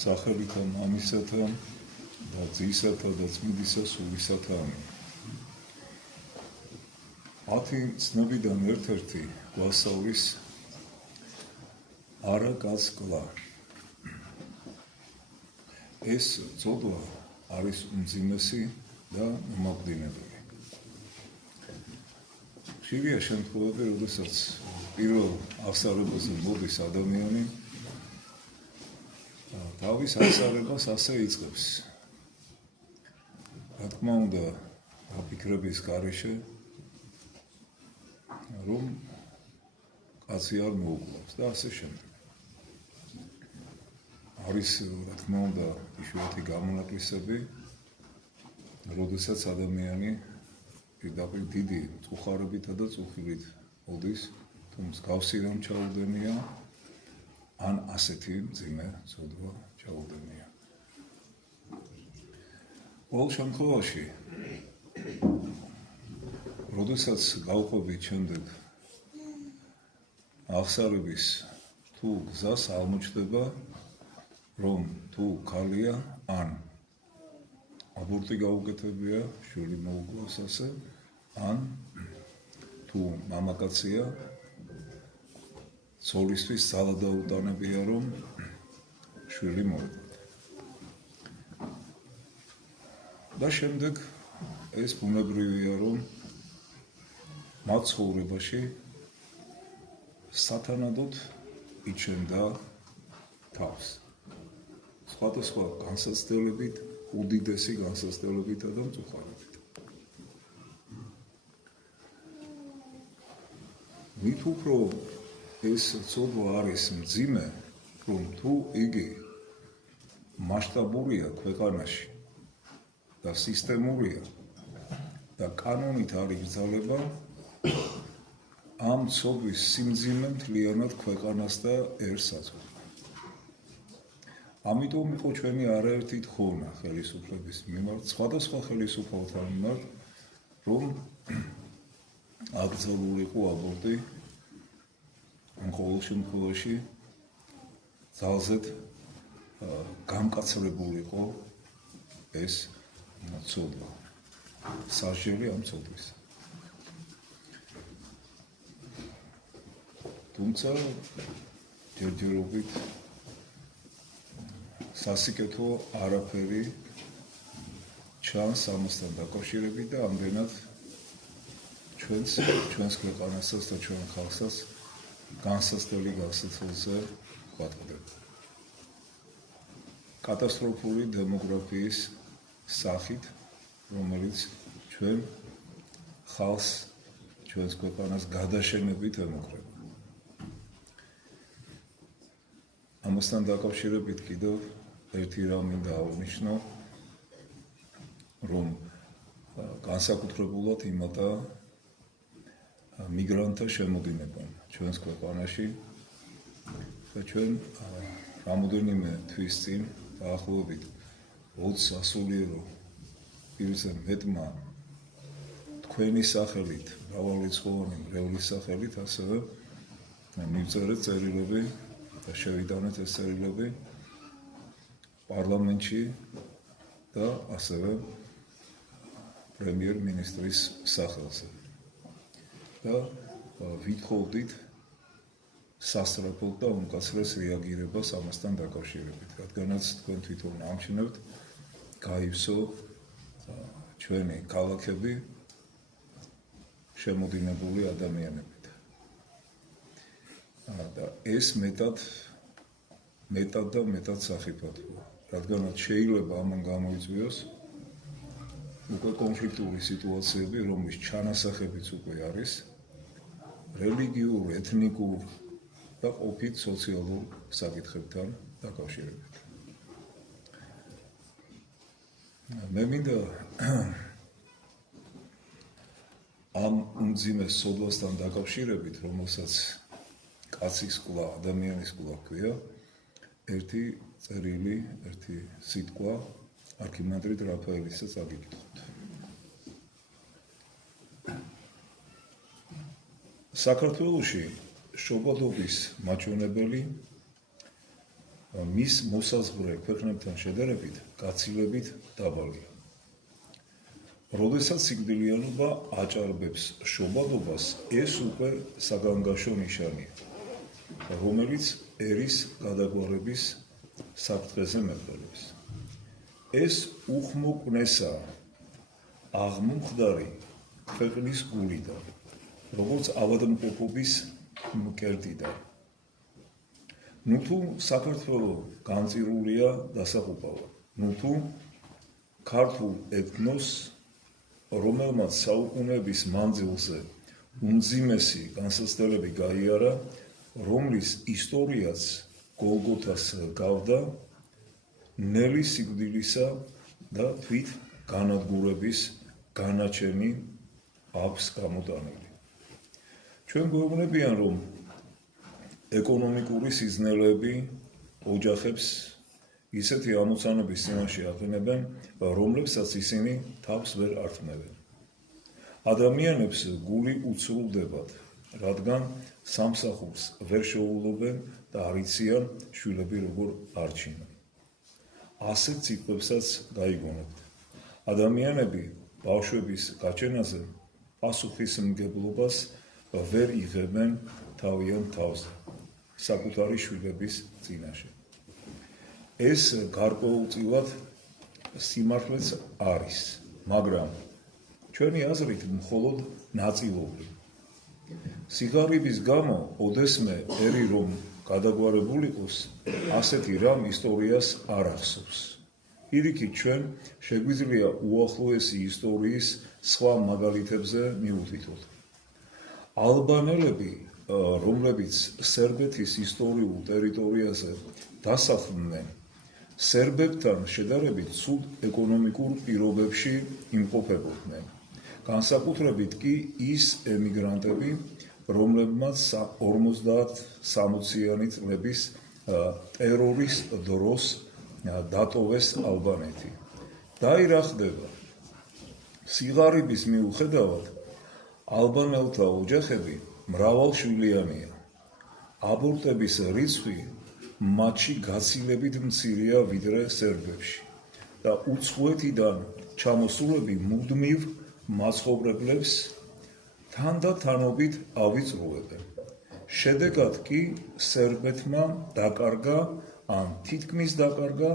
სახელითა მამისათა და ძისათა და წმინდისა სულისათა ამინ. მათი ცნობიდან ერთ-ერთი გვასწავლის არა გასკლა. ეს წოდვა არის უმძიმესი და უმაგდინებელი. ხშირია შემთხვევები, როდესაც პირველ აღსარებაზე მოდის ადამიანი თავის აღსარებას ასე იწყებს. რა თქმა უნდა, აფიქრების გარეშე, რომ კაცი არ მოუკლავს და ასე შემდეგ. არის, რა თქმა უნდა, იშვიათი გამონაკლისები, როდესაც ადამიანი პირდაპირ დიდი წუხარებითა და წუხილით მოდის, თუ მსგავსი რამ ჩაუდენია, ან ასეთი მძიმე ცოდვა ჩაუდენია. ყოველ შემთხვევაში, როდესაც გავყვებით შემდეგ აღსარების თუ გზას აღმოჩნდება, რომ თუ ქალია, ან აბორტი გაუკეთებია, შვილი მოუკლავს ასე, ან თუ მამაკაცია, ცოლისთვის ძალა დაუტანებია, რომ შვილი მოეყოთ. და შემდეგ ეს ბუნებრივია, რომ მათ ცხოვრებაში სათანადოდ იჩენდა თავს. სხვადასხვა განსაცდელებით, უდიდესი განსაცდელებითა და მწუხარებით. მით უფრო ეს ცოდვა არის მძიმე, რომ თუ იგი მასშტაბურია ქვეყანაში და სისტემურია და კანონით არ იგრძელება, ამ ცოდვის სიმძიმე მთლიანად ქვეყანას და ერს აწყობს. ამიტომ იყო ჩვენი არაერთი თხოვნა ხელისუფლების მიმართ, სხვადასხვა ხელისუფლებათა მიმართ, რომ აკრძალულიყო აბორტი, ყოველ შემთხვევაში ძალზედ გამკაცრებულიყო ეს ცოდვა, სასჯელი ამ ცოდვის. თუმცა ჯერჯერობით სასიკეთო არაფერი ჩანს ამასთან დაკავშირებით და ამდენად ჩვენს ქვეყანასაც და ჩვენ ხალხსაც განსაცდელი გასაცილზე გვატყდება. კატასტროფული დემოგრაფიის სახით, რომელიც ჩვენ ხალხს, ჩვენს ქვეყანას გადაშენებით ემუქრება. ამასთან დაკავშირებით კიდევ ერთი რამ მინდა აღნიშნო, რომ განსაკუთრებულად იმატა მიგრანტთა შემოდინება ჩვენს ქვეყანაში და ჩვენ რამოდენიმე თვის წინ დაახლოებით 20 სასულიერო პირზე მეტმა თქვენი სახელით, მრავალრიცხოვანი მრევლის სახელით ასევე მივწერეთ წერილები და შევიტანეთ ეს წერილები პარლამენტში და ასევე პრემიერ-მინისტრის სახელზე. და ვითხოვდით სასწრაფოდ და უმკაცრეს რეაგირებას ამასთან დაკავშირებით, რადგანაც თქვენ თვითონ ამჩნევთ გაივსო ჩვენი ქალაქები შემოდინებული ადამიანებით. და ეს მეტად და მეტად სახიფათოა, რადგანაც შეიძლება ამან გამოიწვიოს უკვე კონფლიქტური სიტუაციები, რომლის ჩანასახებიც უკვე არის რელიგიურ, ეთნიკურ და ყოფით სოციალურ საკითხებთან დაკავშირებით. მე მინდა ამ უმძიმეს ცოდვასთან დაკავშირებით, რომელსაც კაცის კლა, ადამიანის კლა ჰქვია, ერთი წერილი, ერთი სიტყვა არქიმანდრიტ რაფაელისაც აგიკითხოთ. საქართველოში შობადობის მაჩვენებელი მის მოსაზღვრე ქვეყნებთან შედარებით გაცილებით დაბალია. როდესაც სიკვდილიანობა აჭარბებს შობადობას, ეს უკვე საგანგაშო ნიშანია, რომელიც ერის გადაგვარების საფრთხეზე მեղელებს. ეს უხმოკნესაა აღმომხდარი ქვეყნის გულიდან, როგორც ავადმყოფობის მკერდიდან. ნუ თუ საქართველო განწირულია დასაყუპავად, ნუ თუ ქართულ ეთნოსს, რომელმაც საუკუნეების მანძილზე უმძიმესი განსაცდელები გაიარა, რომლის ისტორიაც გოლგოთას გავდა, ნელი სიკვდილისა და თვით განადგურების განაჩენი აქვს გამოტანილი. ჩვენ გვეუბნებიან, რომ ეკონომიკური სიზნელეები ოჯახებს ისეთი ამოცანების წინაშე აყენებენ, რომლებსაც ისინი თავს ვერ ართმევენ. ადამიანებს გული უცრულდებათ, რადგან სამსახურს ვერ შეუვლობენ და არ იციან შვილები როგორ არჩინონ. ასეთ ციტყვებსაც გაიგონებთ. ადამიანები ბავშვების გაჩენაზე პასუხისმგებლობას ვერ იღებენ თავიანთ თავზე, საკუთარი შვილების წინაშე. ეს გარკვეულწილად სიმართლეც არის, მაგრამ ჩვენი აზრით მხოლოდ ნაწილობრივ. სიღარიბის გამო ოდესმე ერი რომ გადაგვარებულიყოს, ასეთი რამ ისტორიას არ ახსოვს. პირიქით ჩვენ შეგვიძლია უახლოესი ისტორიის სხვა მაგალითებზე მივუთითოთ. ალბანელები, რომლებიც სერბეთის ისტორიულ ტერიტორიაზე დასახლდნენ, სერბებთან შედარებით ცუდ ეკონომიკურ პირობებში იმყოფებოდნენ. განსაკუთრებით კი ის ემიგრანტები, რომლებმაც 50-60-იანი წლების ტერორის დროს დატოვეს ალბანეთი. და რა ხდება? სიღარიბის მიუხედავად, ალბანელთა ოჯახები მრავალშვილიანია. აბორტების რიცხვი მათში გაცილებით მცირეა ვიდრე სერბებში და უცხოეთიდან ჩამოსულები მუდმივ მაცხოვრებლებს თანდათანობით ავიწრუებენ. შედეგად კი სერბეთმა დაკარგა ან თითქმის დაკარგა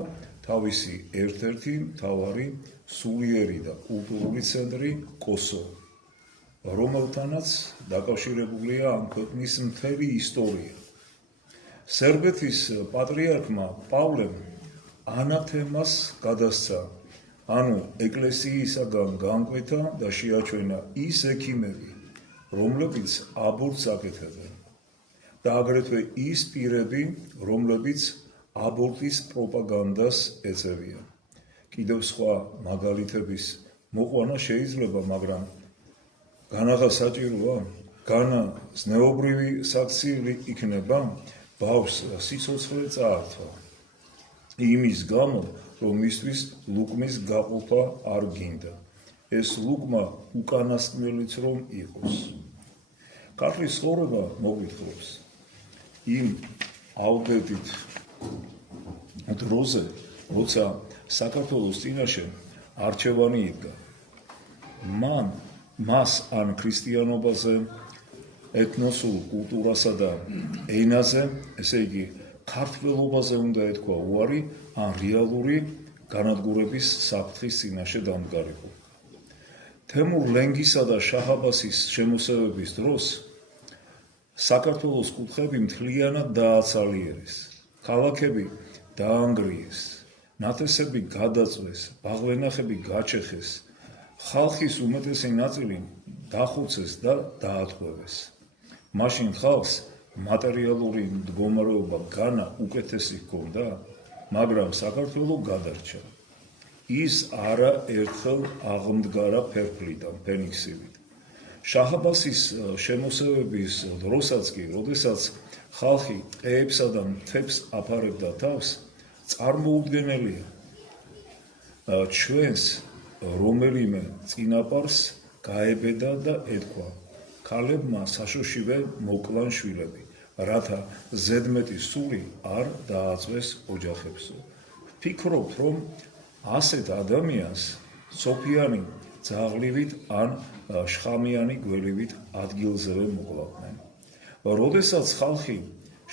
თავისი ერთ-ერთი მთავარი სულიერი და კულტურული ცენტრი კოსოვო, რომელთანაც დაკავშირებულია ამ ქვეყნის მთელი ისტორია. სერბეთის პატრიარქმა პავლემ ანათემას გადასცა, ანუ ეკლესიისაგან განკვეთა და შეაჩვენა ის ექიმები, რომლებიც აბორტს აკეთებენ და აგრეთვე ის პირები, რომლებიც აბორტის პროპაგანდას ეწევიან. კიდევ სხვა მაგალითების მოყვანა შეიძლება, მაგრამ განაღა საჭიროა, განა ზნეობრივი საქციელი იქნება, ბავშვს სიცოცხლე წაართვა. იმის გამო, რომ მისთვის ლუკმის გაყოფა არ გინდა. ეს ლუკმა უკანასკნელიც რომ იყოს. ქართლის ცხოვრება მოგვითხრობს იმ ალბედით დროზე, როცა საქართველოს წინაშე არჩევანი იდგა. მას ან ქრისტიანობაზე, ეთნოსურ კულტურასა და ენაზე, ესე იგი ქართველობაზე უნდა ეთქვა უარი, ან რეალური განადგურების საფრთხის წინაშე დამდგარიყო. თემურ ლენგისა და შაჰ აბასის შემოსევების დროს საქართველოს კუთხეები მთლიანად დააცალიერეს, ქალაქები დაანგრიეს, ნათესები გადაწვეს, ბაღლენახები გაჩეხეს, ხალხის უმეტესი ნაწილი დახოცეს და დაატყვევეს. მაშინ ხალხს მატერიალური მდგომარეობა განა უკეთესი ჰქონდა, მაგრამ საქართველო გადარჩა. ის არა ერთხელ აღმდგარა ფერფლიდან, ფენიქსივით. შაჰ აბასის შემოსევების დროსაც კი, როდესაც ხალხი ტყეებსა და მთებს აფარებდა თავს, წარმოუდგენელია ჩვენს რომელიმე წინაპარს გაებედა და ეთქვა: ქალებმა საშოშივე მოკლან შვილები, რათა ზედმეტი სული არ დააწვეს ოჯახებსო. ვფიქრობთ, რომ ასეთ ადამიანს სოფიანი ძაღლივით ან შხამიანი გველივით ადგილზევე მოკლავდნენ. როდესაც ხალხი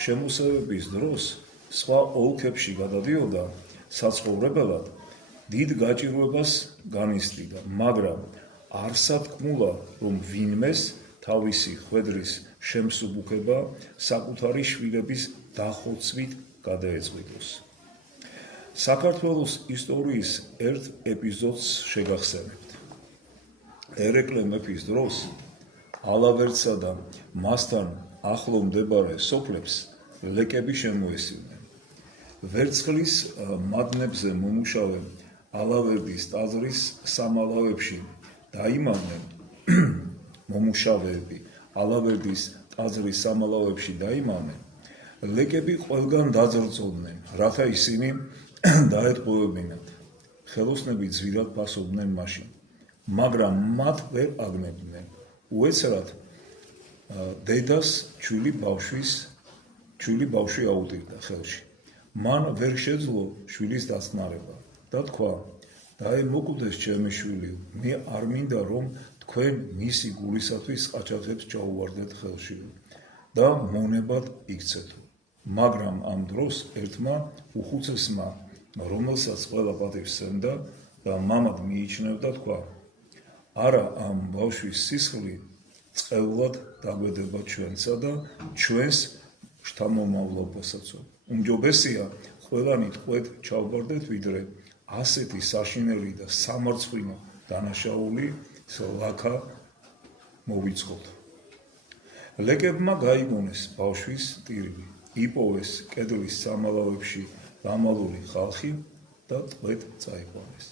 შემოსევების დროს სხვა ოლქებში გადადიოდა საცხოვრებელად, დიდ გაჭირვებას განიცდიდა, მაგრამ არსათქმულა, რომ ვინმეს თავისი ხვედრის შემსუბუქება საკუთარი შვილების დახოცვით გადაეწყვიტოს. საქართველოს ისტორიის ერთ ეპიზოდს შეგახსენებთ. ერეკლე მეფის დროს ალავერდსა და მასთან ახლო მდებარე სოფლებს ლეკები შემოესივნენ. ვერცხლის მადნებზე მომუშავე ალავერდის ტაძრის სამალავებში დაიმალნენ მომუშავეები ალავერდის ტაძრის სამალავებში დაიმალნენ, ლეკები ყველგან დაძრწოდნენ, რათა ისინი დაეტყუებინათ. ხელოსნები ძვირად ფასობდნენ მაშინ, მაგრამ მათ ვერ აგნებდნენ. უეცრად დედას ჩვილი ბავშვი აუტირდა ხელში. მან ვერ შეძლო შვილის დაწნარება და თქვა: დაემოკვდეს ჩემი შვილი, მე არ მინდა რომ თქვენ მისი გულისათვის ყაჩაღებს ჩაუვარდეთ ხელში და მონებად იქცეთო. მაგრამ ამ დროს ერთმა უხუცესმა, რომელსაც ყველა პატივს სცემდა და მამად მიიჩნევდა, თქვა: არა, ამ ბავშვის სისხლი წყევლად დაგვედება ჩვენსა და ჩვენს შთამომავლობასაც. უმჯობესია ყველანი ტყვედ ჩავბარდეთ, ვიდრე ასეთი საშინელი და სამარცხვინო დანაშაული ლაქა მოვიწყოთ. ლეკებმა გაიგონეს ბავშვის ტირილი, იპოვეს კედლის სამალავებში გამალული ხალხი და ტყვედ წაიყვანეს.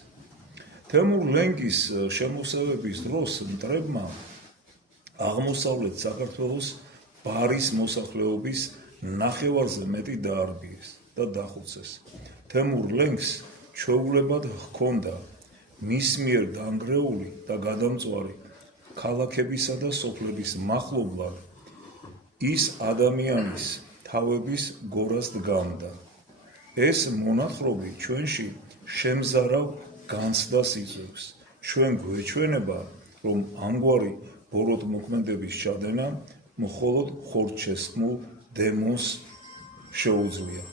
თემურ ლენგის შემოსევების დროს მტრებმა აღმოსავლეთ საქართველოს ბარის მოსახლეობის ნახევარზე მეტი დაარბიეს და დახუცეს. თემურ ლენგს ჩვეულებად ჰქონდა მის მიერ დანგრეული და გადამწვარი ქალაქებისა და სოფლების მახლობლად ის ადამიანის თავების გორას დგამდა. ეს მონათხრობი ჩვენში შემზარავ განცდას იწვევს. ჩვენ გვეჩვენება, რომ ამგვარი ბოროტმოქმედების ჩადენა მხოლოდ ხორცშესხმულ დემონს შეუძლია.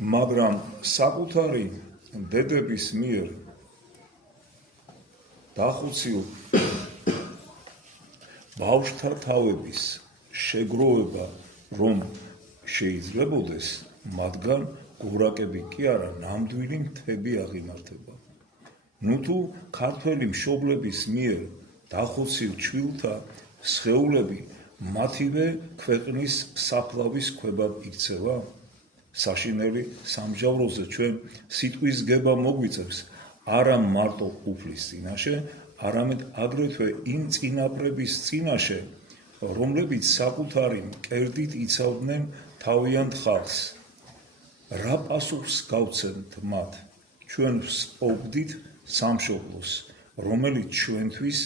მაგრამ საკუთარი დედების მიერ დახუცილ ბავშვთა თავების შეგროვება რომ შეიძლებოდეს, მათგან გორაკები კი არა, ნამდვილი მთები აღიმართება. ნუ თუ ქართველი მშობლების მიერ დახუცილ ჩვილთა სხეულები მათივე ქვეყნის საფლავის ქვებად იქცევა? საშინელი სამჟავროზე ჩვენ სიტყვის გება მოგვიწევს არა მარტო უფლის წინაშე, არამედ აგრეთვე იმ წინაპრების წინაშე, რომლებიც საკუთარი მკერდით იცავდნენ თავიანთ ხალხს. რა პასუხს გავცემთ მათ? ჩვენ ვსპობდით სამშობლოს, რომელიც ჩვენთვის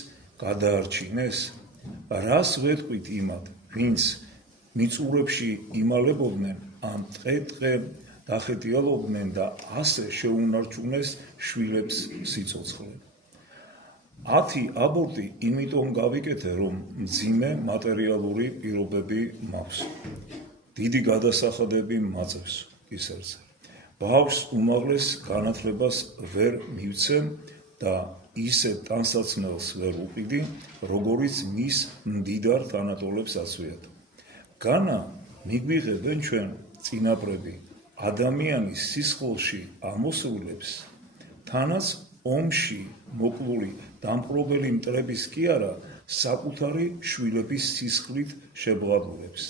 გადაარჩინეს? რას ვეთქვით იმათ, ვინც მიწურებში იმალებოდნენ, ან ტყე-ტყე დახეტიალობდნენ და ასე შეუნარჩუნეს შვილებს სიცოცხლე? 10 აბორტი იმიტომ გავიკეთე, რომ მძიმე მატერიალური პირობები მაქვს. დიდი გადასახადები მაწევს ისერზე. ბავშვს უმაღლეს განათლებას ვერ მივცემ და ისეთ ტანსაცმელს ვერ უყიდი, როგორიც მის მდიდარ თანატოლებს აცვიათ. განა მიგვიღებენ ჩვენ წინაპრები ადამიანის სისხლში ამოსულებს, თანაც ომში მოკლული დამპყრობელი მტრების კი არა, საკუთარი შვილების სისხლით შებღადულებს.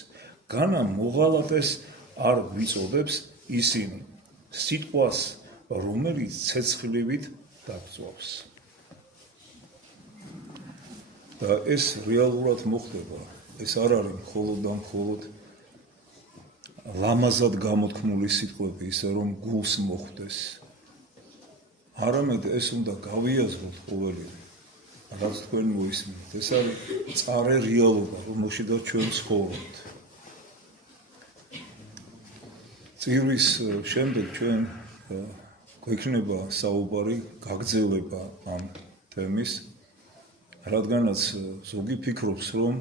განა მოღალატეს არ გვიწოდებს ისინი, სიტყვას, რომელიც ცეცხლივით დაგწვავს. და ეს რეალურად მოხდება. ეს არ არის მხოლოდ და მხოლოდ ლამაზად გამოთქმული სიტყვები, ისე რომ გულს მოხვდეს. არამედ ეს უნდა გავიაზროთ ყოველივე. რაც თქვენ მოისმენთ. ეს არის წარე რეალობა, რომელშიც ჩვენ ცხოვრობთ. წირვის შემდეგ ჩვენ გვექნება საუბარი გაგრძელება ამ თემის, რადგანაც ზოგი ფიქრობს, რომ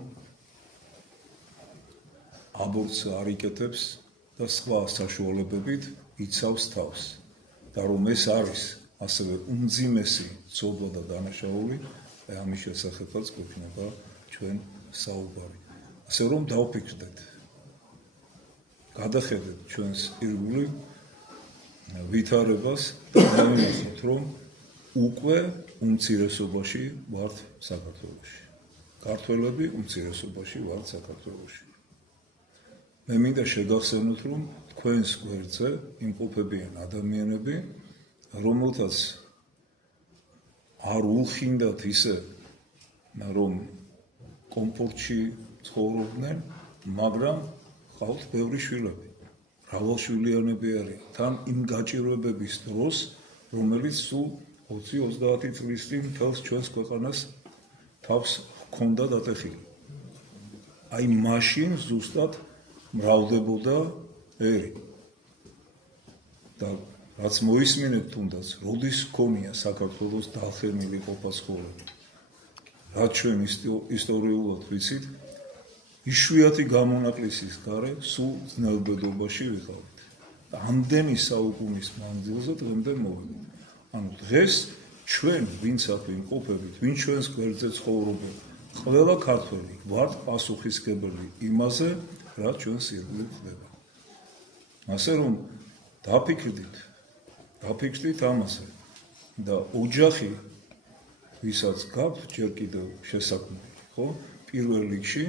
აბორტს არ იკეთებს და სხვა საშუალებებით იცავს თავს და რომ ეს არის ასევე უმძიმესი ცოდვა და დანაშაული და ამის შესახებაც გვექნება ჩვენ საუბარი. ასე რომ დავფიქრდეთ, გადახედეთ ჩვენს ირგვლივ ვითარებას და დავინახოთ, რომ უკვე უმცირესობაში ვართ საქართველოში. ქართველები უმცირესობაში ვართ საქართველოში. მე მინდა შეგახსენოთ, რომ თქვენს გვერდზე იმყოფებიან ადამიანები, რომელთაც არ უხინდათ ისე, რომ კომფორტში ცხოვრობდნენ, მაგრამ ყავთ ბევრი შვილები. მრავალშვილიანები არიან. თან იმ გაჭირვებების დროს, რომელიც სულ 20-30 წლის წინ მთელს ჩვენს ქვეყანას თავს ჰქონდა დატეხილი. აი მაშინ ზუსტად მრავლდებოდა ერი. და რაც მოისმინეთ თუნდაც, როდის ჰქონია საქართველოს დახელმილი ყოფა-ცხოვრება. რაც ჩვენ ისტორიულად ვიცით, იშვიათი გამონაკლისის გარეთ სულ ძნელბედობაში ვიყავით. და ამდენი საუკუნის მანძილზე დღემდე მოვედით. ანუ დღეს ჩვენ, ვინც აქ იმყოფებით, ვინც ჩვენს გვერდზე ცხოვრობენ, ყველა ქართველი ვართ პასუხისმგებელი იმაზე, რაც ჩვენს ირგვლივ ხდება. ასე რომ დაფიქრდით ამაზე და ოჯახი, ვისაც გაქვთ ჯერ კიდევ შესაქმნელი, ხო? პირველ რიგში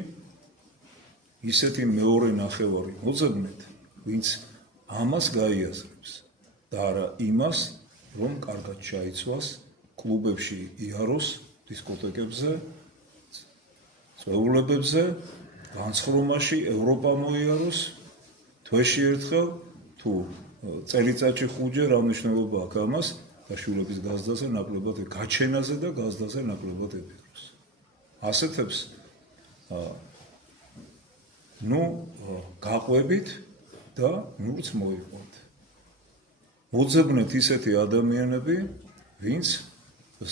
ისეთი მეორე ნახევარი მოძებნეთ, ვინც ამას გაიაზრებს და არა იმას, რომ კარგად ჩაიცვას, კლუბებში იაროს, დისკოთეკებზე, წვეულებებზე, განცხრომაში, ევროპა მოიაროს, თვეში ერთხელ თუ წელიწადში 5-ჯერ რა მნიშვნელობა აქვს ამას და შვილების გაზდაზე ნაკლებად, გაჩენაზე და გაზდაზე ნაკლებად ეფიქროს. ასეთებს გაყვებით და ნურც მოიყვანთ. მოძებნეთ ისეთი ადამიანები, ვინც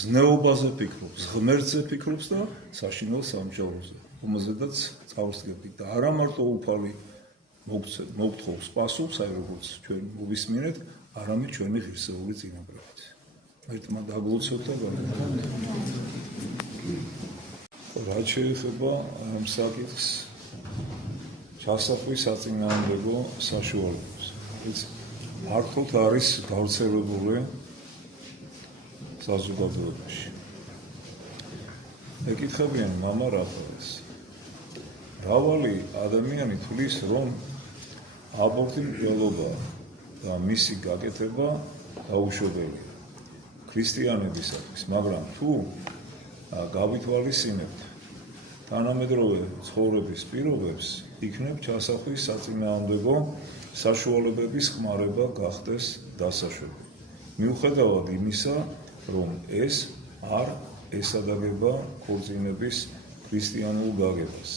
ზნეობაზე ფიქრობს, ღმერთზე ფიქრობს და საშინელ სამჟავოზე, რომელზედაც წავსდგებით და არა მარტო უფალი მოგთხოვს პასუხს, აი როგორც ჩვენ მოვისმინეთ, არამედ ჩვენი ღირსეული წინაპრებით. ერთმა დაგლოცოთ და გავიგოთ. რაც შეეხება ამ საკითხს ჩასახვის საწინააღმდეგო საშუალებას. მართლაც არის გავრცელებული საზოგადოებაში. ეკითხებიან მამა რაფაელს. მრავალი ადამიანი თვლის, რომ აბორტი მკვლელობაა და მისი გაკეთება დაუშვებელია ქრისტიანებისათვის, მაგრამ თუ გავითვალისწინებთ თანამედროვე ცხოვრების პირობებს, იქნებ ჩასახვის საწინააღმდეგო საშუალებების ხმარება გახდეს დასაშვები. მიუხედავად იმისა, რომ ეს არ ესადაგება ქორწინების ქრისტიანულ გაგებას.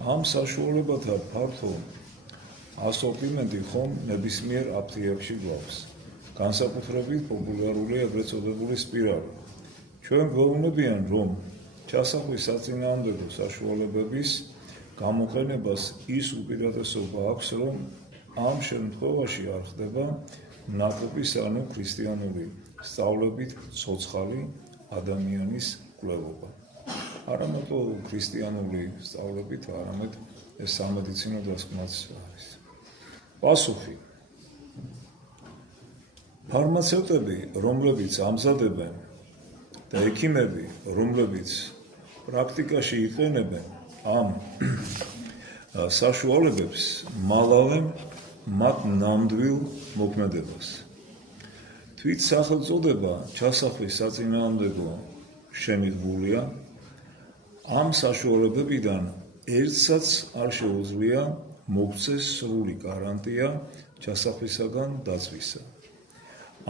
ამ საშუალებათა ფართო ასორტიმენტი ხომ ნებისმიერ აფთიაქში გვაქვს. განსაკუთრებით პოპულარული ეგრეთ წოდებული სპირალი. ჩვენ გვეუბნებიან, რომ ჩასახვის საწინააღმდეგო საშუალებების გამოყენებას ის უპირატესობა აქვს, რომ ამ შემთხვევაში არ ხდება ნაყოფის ანუ ქრისტიანული სწავლებით ცოცხალი ადამიანის მკვლელობა. არა მარტო ქრისტიანული სწავლებით, არამედ ეს სამედიცინო დასკვნაც არის. პასუხი. ფარმაცევტები, რომლებიც ამზადებენ და ექიმები, რომლებიც პრაქტიკაში იყენებენ ამ საშუალებებს, მალავენ მათ ნამდვილ მოქმედებას. თვით სახელწოდება ჩასახვის საწინააღმდეგო შემიღებულია, ამ საშუალებებიდან ერთსაც არ შეუძლია მოგცეს სრული გარანტია ჩასახვისაგან დაცვისა.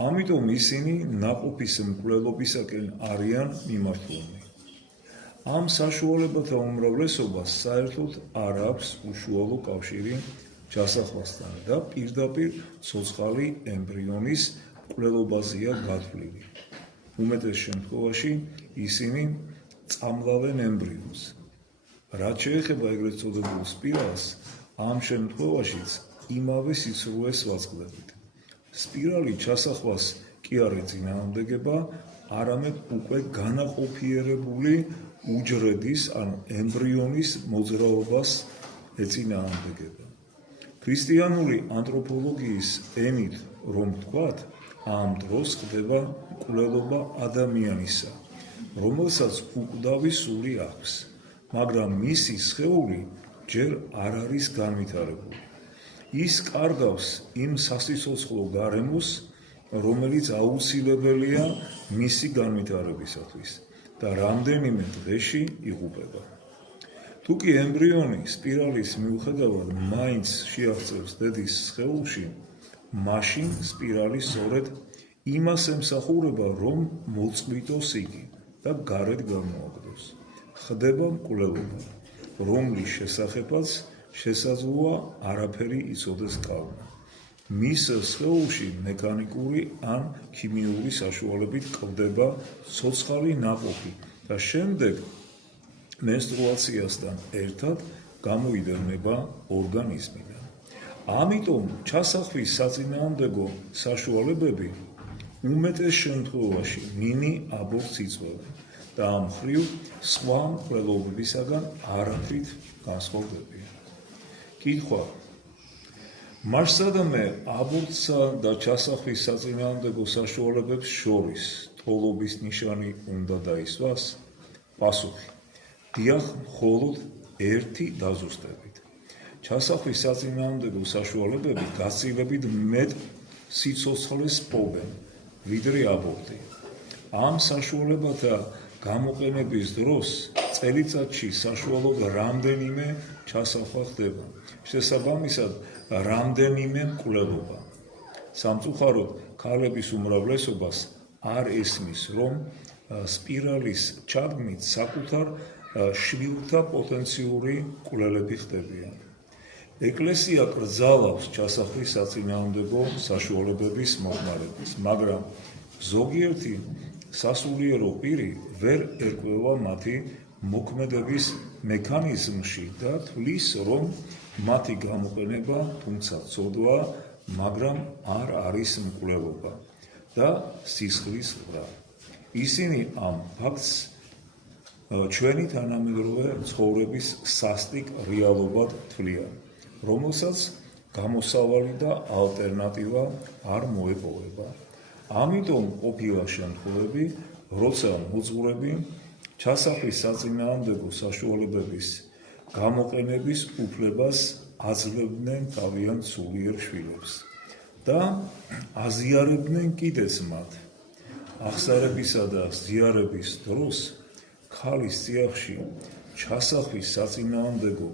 ამიტომ ისინი ნაყოფის მკვლელობისაკენ არიან მიმართულნი. ამ საშუალებათა უმრავლესობას საერთოდ არ აქვს უშუალო კავშირი ჩასახვასთან და პირდაპირ ცოცხალი ემბრიონის მკვლელობაზეა გათვლილი. უმეტეს შემთხვევაში ისინი წამლავენ ემბრიონს. რაც შეეხება ეგრეთ წოდებულ სპირალს, ამ შემთხვევაშიც იმავე სიცრუეს ვაწყდებით. სპირალი ჩასახვას კი არ ეწინააღმდეგება, არამედ უკვე განაყოფიერებული უჯრედის ან ემბრიონის მოძრაობას ეწინააღმდეგება. ქრისტიანული ანთროპოლოგიის ენით რომ ვთქვათ, ამ დროს ხდება მკვლელობა ადამიანისა, რომელსაც უკვდავი სული აქვს, მაგრამ მისი სხეული ჯერ არ არის განვითარებული. ის კარგავს იმ სასიცოცხლო გარემოს, რომელიც აუცილებელია მისი განვითარებისათვის და რამდენიმე დღეში იღუპება. თუ კი ემბრიონი სპირალის მიუხედავად მაინც შეაღწევს დედის სხეულში, მაშინ სპირალი სწორედ იმას ემსახურება, რომ მოწყვიტოს იგი და გარეთ გამოაგდოს. ხდება მკვლელობა, რომლის შესახებაც შესაძლოა არაფერი იცოდეს კალმა. მის სხეულში მექანიკური ან ქიმიური საშუალებით კვდება ცოცხალი ნაყოფი და შემდეგ მენსტრუაციასთან ერთად გამოიდერნება ორგანიზმიდან. ამიტომ ჩასახვის საწინააღმდეგო საშუალებები უმეტეს შემთხვევაში მინი აბორტს იწვევენ და ამ მხრივ სხვა მკვლელობებისაგან არაფრით განსხვავდებიან. კითხვა: მასშტაბამდე აბორტსა და ჩასახვის საწინააღმდეგო საშუალებებს შორის ტოლობის ნიშანი უნდა დაისვას? პასუხი: დიახ, მხოლოდ ერთი დაზუსტებით. ჩასახვის საწინააღმდეგო საშუალებები გაცილებით მეტ სიცოცხლეს პოვენ, ვიდრე აბორტი. ამ საშუალებათა გამოყენების დროს წელიწადში საშუალოდ რამდენიმე ჩასახვა ხდება, შესაბამისად რამდენიმე მკვლელობა. სამწუხაროდ, ქალების უმრავლესობას არ ესმის, რომ სპირალის ჩადგმით საკუთარ შვილთა პოტენციური მკვლელები ხდებიან. ეკლესია კრძალავს ჩასახვის საწინააღმდეგო საშუალებების მოხმარებას, მაგრამ ზოგიერთი სასულიერო პირი ვერ ერკვევა მათი მოქმედების მექანიზმში და თვლის, რომ მათი გამოყენება თუმცა ცოდვაა, მაგრამ არ არის მკვლელობა და სისხლის ღრა. ისინი ამ ფაქტს ჩვენი თანამედროვე ცხოვრების სასტიკ რეალობად თვლიან, რომელსაც გამოსავალი და ალტერნატივა არ მოეპოვება. ამიტომ ყოფილა შემთხვევები, როცა მოძღვრები ჩასახვის საწინააღმდეგო საშუალებების გამოყენების უფლებას აძლევდნენ თავიანთ სულიერ შვილებს და აზიარებდნენ კიდეც მათ. აღსარებისა და ზიარების დროს ქალის წიაღში ჩასახვის საწინააღმდეგო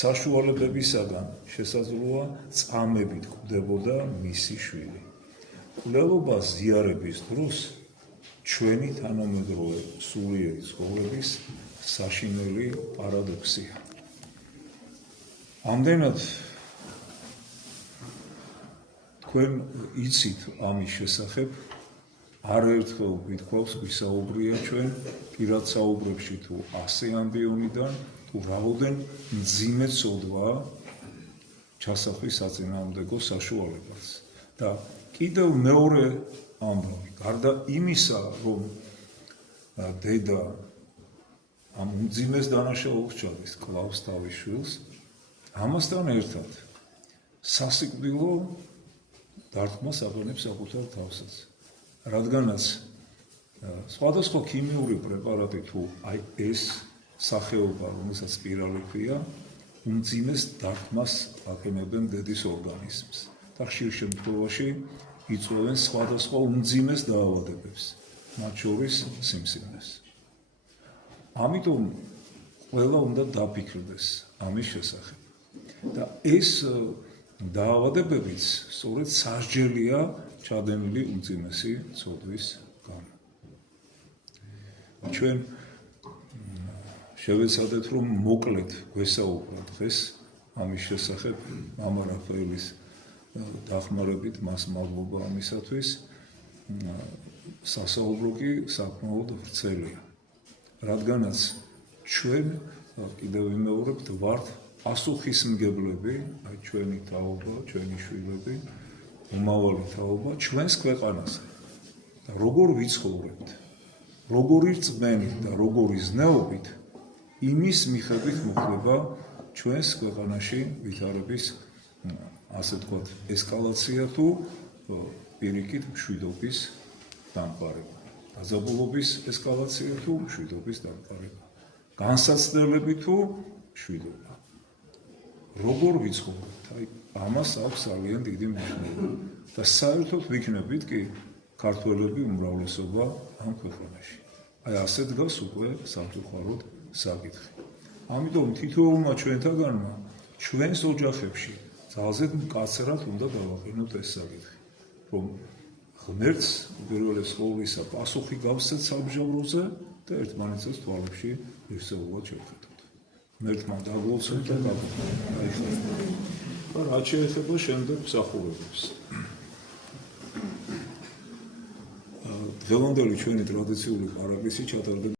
საშუალებებისაგან შესაძლოა წამებით კვდებოდა მისი შვილი. მკვლელობა ზიარების დროს ჩვენი თანამედროვე სულიერი ცხოვრების საშინელი პარადოქსია. ამდენად თქვენ იცით ამის შესახებ, არაერთხელ გითხოვს ვისაუბრია ჩვენ პირად საუბრებში თუ ასე ამბიონიდან, თუ რაოდენ მძიმე ცოდვაა ჩასახვის საწინააღმდეგო საშუალებას. და კიდევ მეორე ამბავი, გარდა იმისა, რომ დედა ამ უმძიმეს დანაშაულს ჩადის, კლავს თავის შვილს, ამასთან ერთად სასიკვდილო დარტყმას აბანებს საკუთარ თავსაც. რადგანაც სხვადასხვა ქიმიური პრეპარატი თუ აი ეს სახეობა, რომელსაც სპირალი ქვია, უმძიმეს დარტყმას აკენებენ დედის ორგანიზმს და ხშირ შემთხვევაში იწვევენ სხვადასხვა უმძიმეს დაავადებებს, მათ შორის სიმსივნეს. ამიტომ ყველა უნდა დაფიქრდეს ამის შესახებ. და ეს დაავადებებიც სწორედ სასჯელია ჩადენილი უმძიმესი ცოდვის გამო. ჩვენ შევეცადეთ, რომ მოკლედ გვესაუბროთ დღეს ამის შესახებ მამა რაფაელის დახმარებით, მას მადლობა ამისათვის. სასაუბრო კი საკმაოდ ვრცელია. რადგანაც ჩვენ კიდევ ვიმეორებთ ვართ პასუხისმგებლები, აი ჩვენი თაობა, ჩვენი შვილები, მომავალი თაობა ჩვენს ქვეყანაზე. და როგორ ვიცხოვრებთ, როგორი რწმენით და როგორი ზნეობით, იმის მიხედვით მოხდება ჩვენს ქვეყანაში ვითარების, ასე ვთქვათ, ესკალაცია თუ პირიქით მშვიდობის დამყარება. დაძაბულობის ესკალაცია თუ მშვიდობის დამყარება. განსაცდელები თუ მშვიდობა. როგორ ვიცხოვრებთ, აი ამას აქვს ძალიან დიდი მნიშვნელობა და საერთოდ ვიქნებით კი ქართველები უმრავლესობა ამ ქვეყანაში. აი ასე დგას უკვე სამწუხაროდ საკითხი. ამიტომ თითოეულმა ჩვენთაგანმა ჩვენს ოჯახებში ძალზე მკაცრად უნდა დავაყენოთ ეს საკითხი, რომ ღმერთს უპირველეს ყოვლისა პასუხი გავსცეთ სამჟავროზე და ერთმანეთს თვალებში ერთსეულად შევხედოთ. ღმერთმა დაგლოცოთ და გაიშვათ. და რაც შეეხება შემდეგ მსახურებებს. დღევანდელი ჩვენი ტრადიციული პარაკლისი ჩატარდება